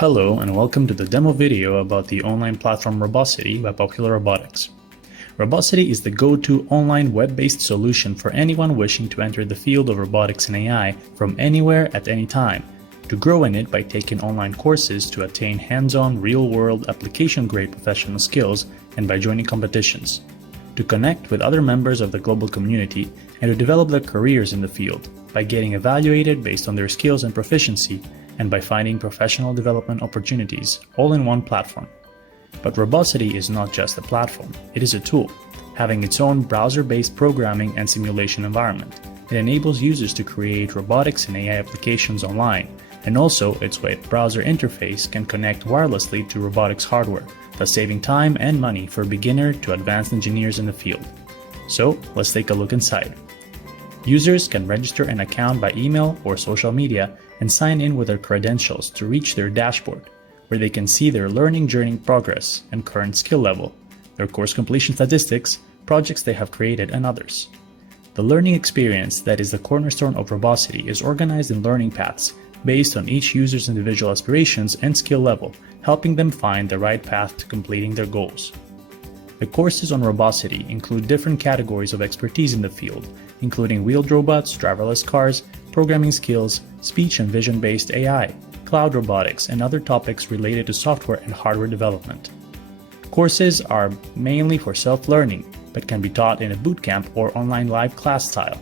Hello and welcome to the demo video about the online platform Robociti by Popular Robotics. Robociti is the go-to online web-based solution for anyone wishing to enter the field of robotics and AI from anywhere at any time, to grow in it by taking online courses to attain hands-on, real-world, application-grade professional skills, and by joining competitions, to connect with other members of the global community and to develop their careers in the field by getting evaluated based on their skills and proficiency, and by finding professional development opportunities all in one platform. But Robociti is not just a platform, it is a tool, having its own browser-based programming and simulation environment. It enables users to create robotics and AI applications online, and also its web browser interface can connect wirelessly to robotics hardware, thus saving time and money for beginner to advanced engineers in the field. So let's take a look inside. Users can register an account by email or social media and sign in with their credentials to reach their dashboard, where they can see their learning journey progress and current skill level, their course completion statistics, projects they have created, and others. The learning experience that is the cornerstone of Robociti is organized in learning paths based on each user's individual aspirations and skill level, helping them find the right path to completing their goals. The courses on Robociti include different categories of expertise in the field, including wheeled robots, driverless cars, programming skills, speech and vision-based AI, cloud robotics, and other topics related to software and hardware development. Courses are mainly for self-learning, but can be taught in a bootcamp or online live class style.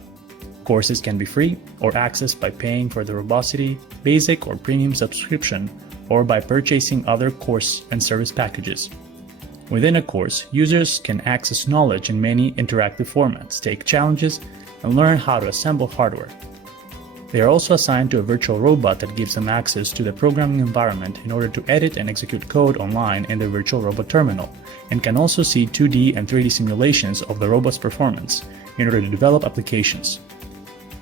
Courses can be free or accessed by paying for the Robociti Basic or Premium subscription or by purchasing other course and service packages. Within a course, users can access knowledge in many interactive formats, take challenges, and learn how to assemble hardware. They are also assigned to a virtual robot that gives them access to the programming environment in order to edit and execute code online in the virtual robot terminal, and can also see 2D and 3D simulations of the robot's performance in order to develop applications.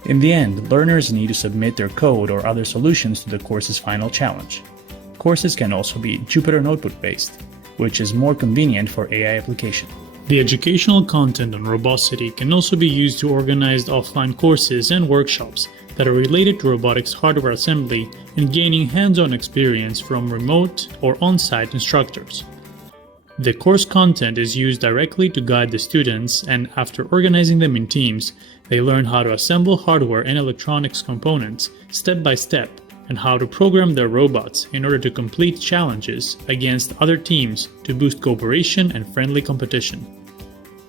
In the end, learners need to submit their code or other solutions to the course's final challenge. Courses can also be Jupyter Notebook-based, which is more convenient for AI application. The educational content on Robociti can also be used to organize offline courses and workshops that are related to robotics hardware assembly and gaining hands-on experience from remote or on-site instructors. The course content is used directly to guide the students, and after organizing them in teams, they learn how to assemble hardware and electronics components step by step, and how to program their robots in order to complete challenges against other teams to boost cooperation and friendly competition.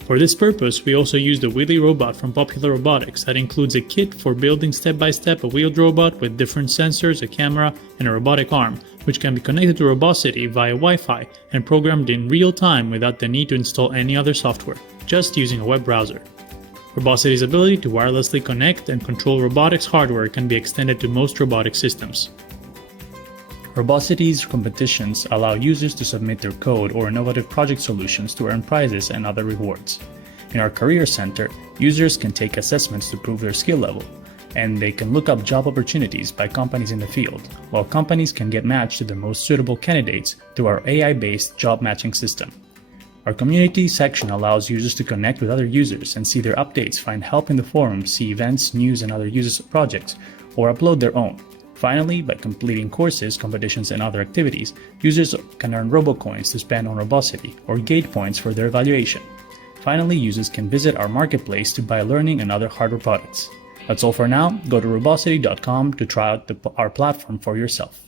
For this purpose, we also use the wheelie robot from Popular Robotics that includes a kit for building step-by-step a wheeled robot with different sensors, a camera, and a robotic arm, which can be connected to Robociti via Wi-Fi and programmed in real time without the need to install any other software, just using a web browser. Robociti's ability to wirelessly connect and control robotics hardware can be extended to most robotic systems. Robociti's competitions allow users to submit their code or innovative project solutions to earn prizes and other rewards. In our Career Center, users can take assessments to prove their skill level, and they can look up job opportunities by companies in the field, while companies can get matched to the most suitable candidates through our AI-based job matching system. Our community section allows users to connect with other users and see their updates, find help in the forums, see events, news, and other users' projects, or upload their own. Finally, by completing courses, competitions, and other activities, users can earn RoboCoins to spend on Robociti or Gate Points for their evaluation. Finally, users can visit our marketplace to buy learning and other hardware products. That's all for now. Go to robociti.com to try out our platform for yourself.